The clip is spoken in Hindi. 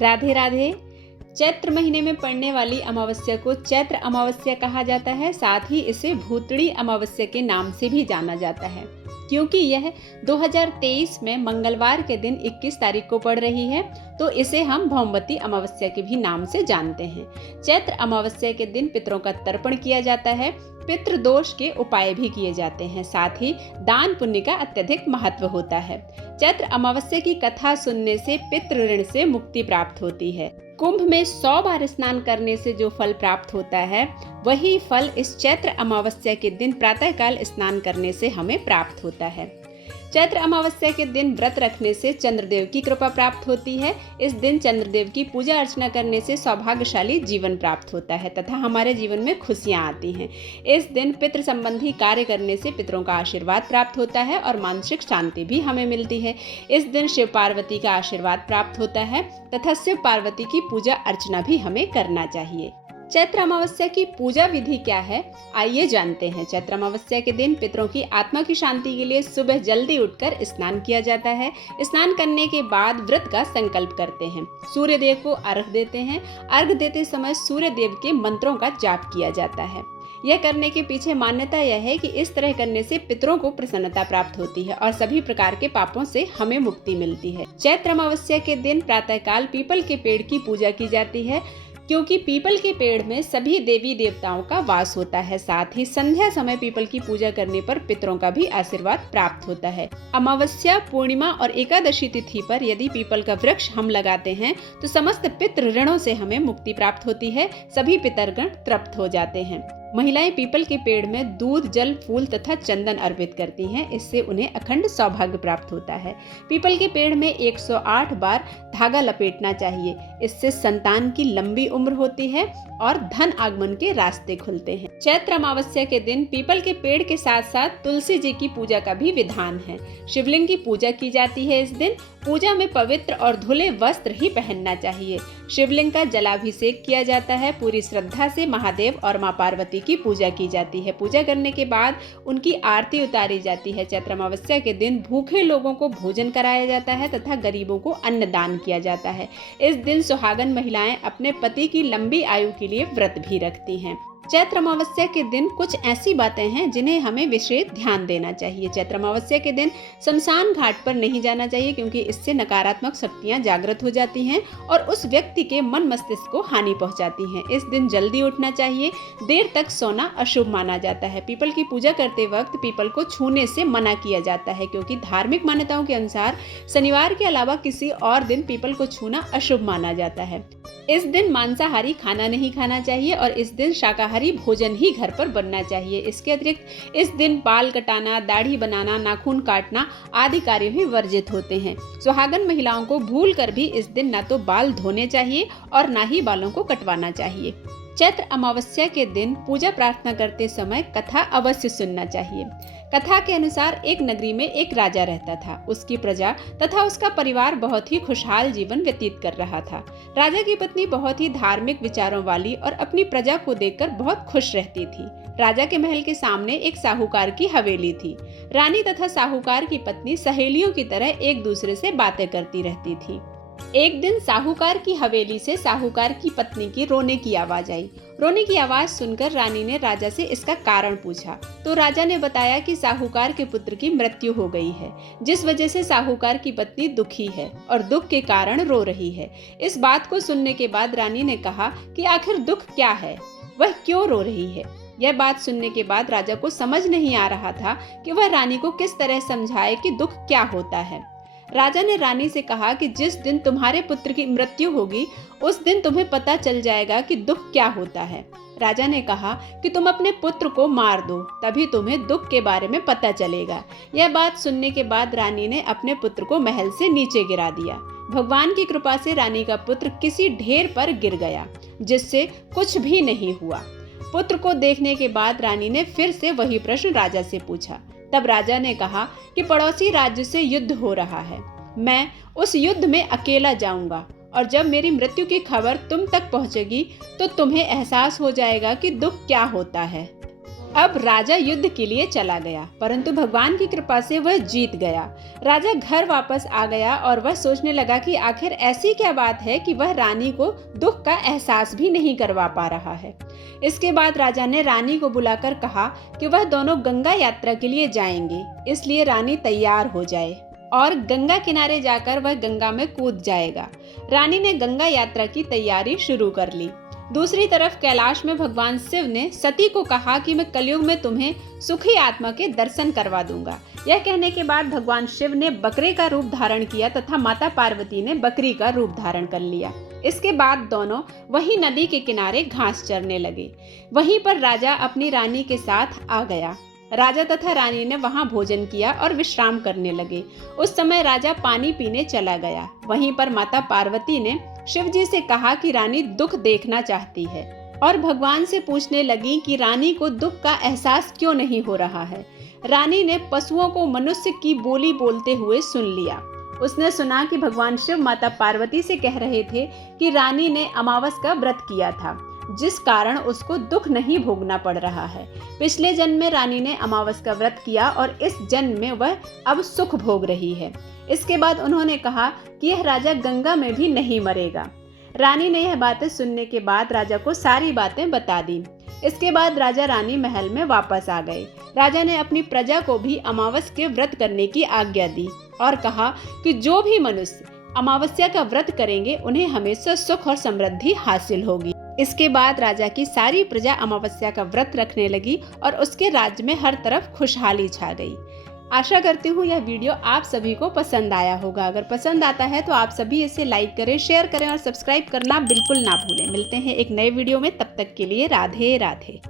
राधे राधे। चैत्र महीने में पड़ने वाली अमावस्या को चैत्र अमावस्या कहा जाता है। साथ ही इसे भूतड़ी अमावस्या के नाम से भी जाना जाता है, क्योंकि यह 2023 में मंगलवार के दिन 21 तारीख को पड़ रही है, तो इसे हम भौमवती अमावस्या के भी नाम से जानते हैं। चैत्र अमावस्या के दिन पितरों का तर्पण किया जाता है, पितृ दोष के उपाय भी किए जाते हैं। साथ ही दान पुण्य का अत्यधिक महत्व होता है। चैत्र अमावस्या की कथा सुनने से पितृ ऋण से मुक्ति प्राप्त होती है। कुंभ में 100 बार स्नान करने से जो फल प्राप्त होता है, वही फल इस चैत्र अमावस्या के दिन प्रातःकाल स्नान करने से हमें प्राप्त होता है। चैत्र अमावस्या के दिन व्रत रखने से चंद्रदेव की कृपा प्राप्त होती है। इस दिन चंद्रदेव की पूजा अर्चना करने से सौभाग्यशाली जीवन प्राप्त होता है तथा हमारे जीवन में खुशियां आती हैं। इस दिन पितृ संबंधी कार्य करने से पितरों का आशीर्वाद प्राप्त होता है और मानसिक शांति भी हमें मिलती है। इस दिन शिव पार्वती का आशीर्वाद प्राप्त होता है तथा शिव पार्वती की पूजा अर्चना भी हमें करना चाहिए। चैत्र अमावस्या की पूजा विधि क्या है, आइए जानते हैं। चैत्र अमावस्या के दिन पितरों की आत्मा की शांति के लिए सुबह जल्दी उठकर स्नान किया जाता है। स्नान करने के बाद व्रत का संकल्प करते हैं। सूर्य देव को अर्घ देते हैं। अर्घ देते समय सूर्य देव के मंत्रों का जाप किया जाता है। यह करने के पीछे मान्यता यह है कि इस तरह करने से पितरों को प्रसन्नता प्राप्त होती है और सभी प्रकार के पापों से हमें मुक्ति मिलती है। चैत्र अमावस्या के दिन प्रातःकाल पीपल के पेड़ की पूजा की जाती है, क्योंकि पीपल के पेड़ में सभी देवी देवताओं का वास होता है। साथ ही संध्या समय पीपल की पूजा करने पर पितरों का भी आशीर्वाद प्राप्त होता है। अमावस्या, पूर्णिमा और एकादशी तिथि पर यदि पीपल का वृक्ष हम लगाते हैं तो समस्त पितृ ऋणों से हमें मुक्ति प्राप्त होती है। सभी पितरगण तृप्त हो जाते हैं। महिलाएं पीपल के पेड़ में दूध, जल, फूल तथा चंदन अर्पित करती हैं। इससे उन्हें अखंड सौभाग्य प्राप्त होता है। पीपल के पेड़ में 108 बार धागा लपेटना चाहिए। इससे संतान की लंबी उम्र होती है और धन आगमन के रास्ते खुलते हैं। चैत्र अमावस्या के दिन पीपल के पेड़ के साथ साथ तुलसी जी की पूजा का भी विधान है। शिवलिंग की पूजा की जाती है। इस दिन पूजा में पवित्र और धुले वस्त्र ही पहनना चाहिए। शिवलिंग का जलाभिषेक किया जाता है। पूरी श्रद्धा से महादेव और मां पार्वती की पूजा की जाती है। पूजा करने के बाद उनकी आरती उतारी जाती है। चैत्र अमावस्या के दिन भूखे लोगों को भोजन कराया जाता है तथा गरीबों को अन्नदान किया जाता है। इस दिन सुहागन महिलाएं अपने पति की लंबी आयु के लिए व्रत भी रखती हैं। चैत्र अमावस्या के दिन कुछ ऐसी बातें हैं जिन्हें हमें विशेष ध्यान देना चाहिए। चैत्र अमावस्या के दिन शमशान घाट पर नहीं जाना चाहिए, क्योंकि इससे नकारात्मक शक्तियां जागृत हो जाती हैं और उस व्यक्ति के मन मस्तिष्क को हानि पहुंचाती हैं। इस दिन जल्दी उठना चाहिए। देर तक सोना अशुभ माना जाता है। पीपल की पूजा करते वक्त पीपल को छूने से मना किया जाता है, क्योंकि धार्मिक मान्यताओं के अनुसार शनिवार के अलावा किसी और दिन पीपल को छूना अशुभ माना जाता है। इस दिन मांसाहारी खाना नहीं खाना चाहिए और इस दिन शाकाहारी भोजन ही घर पर बनना चाहिए। इसके अतिरिक्त इस दिन बाल कटाना, दाढ़ी बनाना, नाखून काटना आदि कार्य भी वर्जित होते हैं। सुहागन महिलाओं को भूल कर भी इस दिन ना तो बाल धोने चाहिए और ना ही बालों को कटवाना चाहिए। चैत्र अमावस्या के दिन पूजा प्रार्थना करते समय कथा अवश्य सुनना चाहिए। कथा के अनुसार एक नगरी में एक राजा रहता था। उसकी प्रजा तथा उसका परिवार बहुत ही खुशहाल जीवन व्यतीत कर रहा था। राजा की पत्नी बहुत ही धार्मिक विचारों वाली और अपनी प्रजा को देखकर बहुत खुश रहती थी। राजा के महल के सामने एक साहूकार की हवेली थी। रानी तथा साहूकार की पत्नी सहेलियों की तरह एक दूसरे से बातें करती रहती थी। एक दिन साहूकार की हवेली से साहूकार की पत्नी की रोने की आवाज आई। रोने की आवाज सुनकर रानी ने राजा से इसका कारण पूछा, तो राजा ने बताया कि साहूकार के पुत्र की मृत्यु हो गई है, जिस वजह से साहूकार की पत्नी दुखी है और दुख के कारण रो रही है। इस बात को सुनने के बाद रानी ने कहा कि आखिर दुख क्या है, वह क्यों रो रही है। यह बात सुनने के बाद राजा को समझ नहीं आ रहा था कि वह रानी को किस तरह समझाए कि दुख क्या होता है। राजा ने रानी से कहा कि जिस दिन तुम्हारे पुत्र की मृत्यु होगी, उस दिन तुम्हें पता चल जाएगा कि दुख क्या होता है। राजा ने कहा कि तुम अपने पुत्र को मार दो, तभी तुम्हें दुख के बारे में पता चलेगा। यह बात सुनने के बाद रानी ने अपने पुत्र को महल से नीचे गिरा दिया। भगवान की कृपा से रानी का पुत्र किसी ढेर पर गिर गया, जिससे कुछ भी नहीं हुआ। पुत्र को देखने के बाद रानी ने फिर से वही प्रश्न राजा से पूछा। तब राजा ने कहा कि पड़ोसी राज्य से युद्ध हो रहा है, मैं उस युद्ध में अकेला जाऊंगा और जब मेरी मृत्यु की खबर तुम तक पहुंचेगी तो तुम्हें एहसास हो जाएगा कि दुख क्या होता है। अब राजा युद्ध के लिए चला गया, परंतु भगवान की कृपा से वह जीत गया। राजा घर वापस आ गया और वह सोचने लगा कि आखिर ऐसी क्या बात है कि वह रानी को दुख का एहसास भी नहीं करवा पा रहा है। इसके बाद राजा ने रानी को बुलाकर कहा कि वह दोनों गंगा यात्रा के लिए जाएंगे, इसलिए रानी तैयार हो जाए और गंगा किनारे जाकर वह गंगा में कूद जाएगा। रानी ने गंगा यात्रा की तैयारी शुरू कर ली। दूसरी तरफ कैलाश में भगवान शिव ने सती को कहा कि मैं कलयुग में तुम्हें सुखी आत्मा के दर्शन करवा दूंगा। यह कहने के बाद भगवान शिव ने बकरे का रूप धारण किया तथा माता पार्वती ने बकरी का रूप धारण कर लिया। इसके बाद दोनों वही नदी के किनारे घास चरने लगे। वहीं पर राजा अपनी रानी के साथ आ गया। राजा तथा रानी ने वहां भोजन किया और विश्राम करने लगे। उस समय राजा पानी पीने चला गया। वहीं पर माता पार्वती ने शिव जी से कहा कि रानी दुख देखना चाहती है और भगवान से पूछने लगी कि रानी को दुख का एहसास क्यों नहीं हो रहा है। रानी ने पशुओं को मनुष्य की बोली बोलते हुए सुन लिया। उसने सुना कि भगवान शिव माता पार्वती से कह रहे थे कि रानी ने अमावस का व्रत किया था, जिस कारण उसको दुख नहीं भोगना पड़ रहा है। पिछले जन्म में रानी ने अमावस का व्रत किया और इस जन्म में वह अब सुख भोग रही है। इसके बाद उन्होंने कहा कि यह राजा गंगा में भी नहीं मरेगा। रानी ने यह बातें सुनने के बाद राजा को सारी बातें बता दी। इसके बाद राजा रानी महल में वापस आ गए। राजा ने अपनी प्रजा को भी अमावस के व्रत करने की आज्ञा दी और कहा कि जो भी मनुष्य अमावस्या का व्रत करेंगे उन्हें हमेशा सुख और समृद्धि हासिल होगी। इसके बाद राजा की सारी प्रजा अमावस्या का व्रत रखने लगी और उसके राज्य में हर तरफ खुशहाली छा गई। आशा करती हूँ यह वीडियो आप सभी को पसंद आया होगा। अगर पसंद आता है तो आप सभी इसे लाइक करें, शेयर करें और सब्सक्राइब करना बिल्कुल ना भूलें। मिलते हैं एक नए वीडियो में, तब तक के लिए राधे राधे।